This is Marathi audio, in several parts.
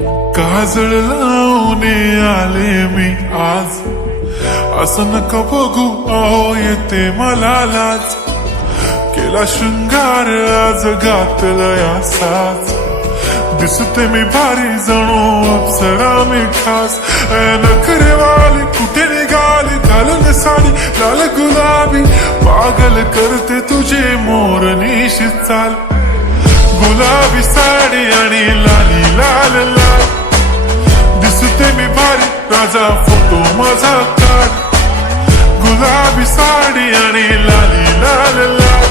काजळ लावून आले मी आज, असं नका बघू अहो येते मला लाज. केला शृंगार आज घातलाय असाच, दिसते मी भारी जणू अप्सरा मी खास. नखरेवाली कुठे निघाली घालून साडी लाल गुलाबी, पागल करते तुझे मोरनीशी चाल. गुलाबी साडी आणि लाली लाल लाल, दिसते मी भारी राजा फोटो माझा काढ. गुलाबी साडी आणि लाली लाल लाल,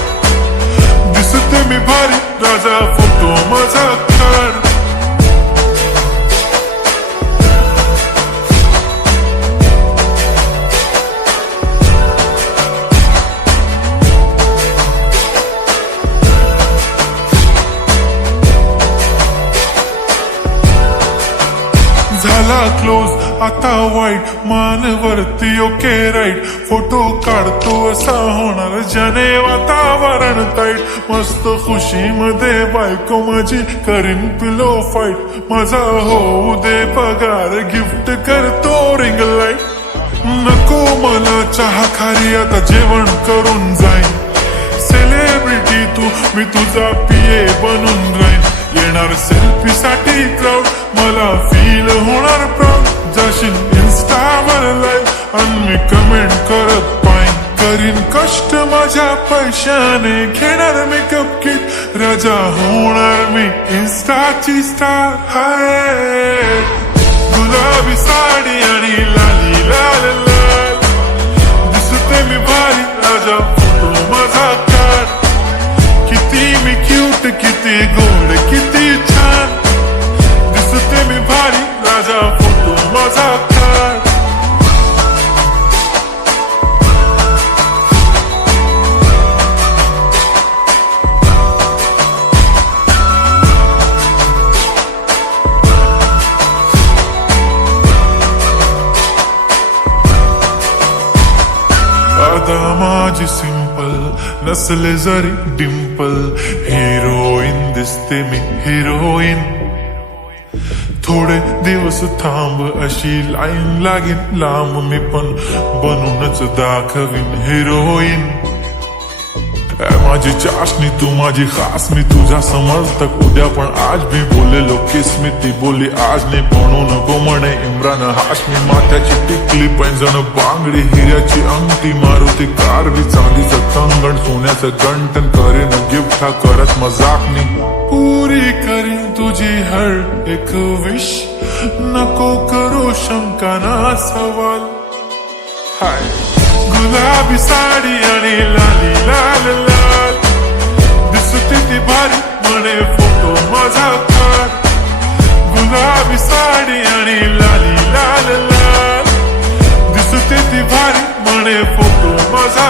दिसते मी भारी राजा फोटो माझा काढ. झाला क्लोज आता वाईट, मानवरती ओके राईट. फोटो काढतो असा होणार ज्याने वातावरण ताईट. मस्त खुशी मध्ये बायको माझी करीन पिलो फाईट. माझा होऊ दे पगार गिफ्ट करतो रिंग लाईट. नको मला चहा खारी आता जेवण करून जाईन. सेलिब्रिटी तू मी तुझा पिये बनून राहीन. येणार सेल्फी साठी क्राऊड मला फील होणार प्राऊड. जाशील इन्स्टावर लाईव्ह आणि मी कमेंट करत पाईन. करीन कष्ट माझ्या पैशाने घेणार मेकअप किट. राजा होणार मी इन्स्टाची स्टार. हाय गुलाबी साडी आणि लाली लाल लाल, दिसते मी भारी राजा फोटो माझा काढ. किती मी क्यूट किती गोड किती छान, दिसते मी भारी राजा फोटो माझा काढ. अदा माझी सिंपल नसले जरी डिंपल, हिरोईन दिसते मी हिरोईन. थोडे दिवस थांब अशी लाईन लागेल लांब, मी पण बनूनच दाखवीन हिरोईन. माझी चाशनी तू माझी खास, मी तुझा समर्थक उद्या पण आज भी बोलेलो किस्मी. ती बोली आज नाही बनू नको म्हणे इम्रान हाशमी. माथ्याची टिकली पैंजण बांगडी हिऱ्याची अंगठी, मारुती कारवी चांदीचं कंगण सोन्याचं गंटन. करेन गिफ्ट हा करत मजाकनी, पुरी करीन तुझी हर एक विश. नको करू शंका ना सवाल. हाय गुलाबी साडी आणि लाली लाल लाल, दिसते ती भारी म्हणे फोटो माझा काढ. गुलाबी साडी आणि लाली लाल लाल, दिसते ती भारी म्हणे फोटो माझा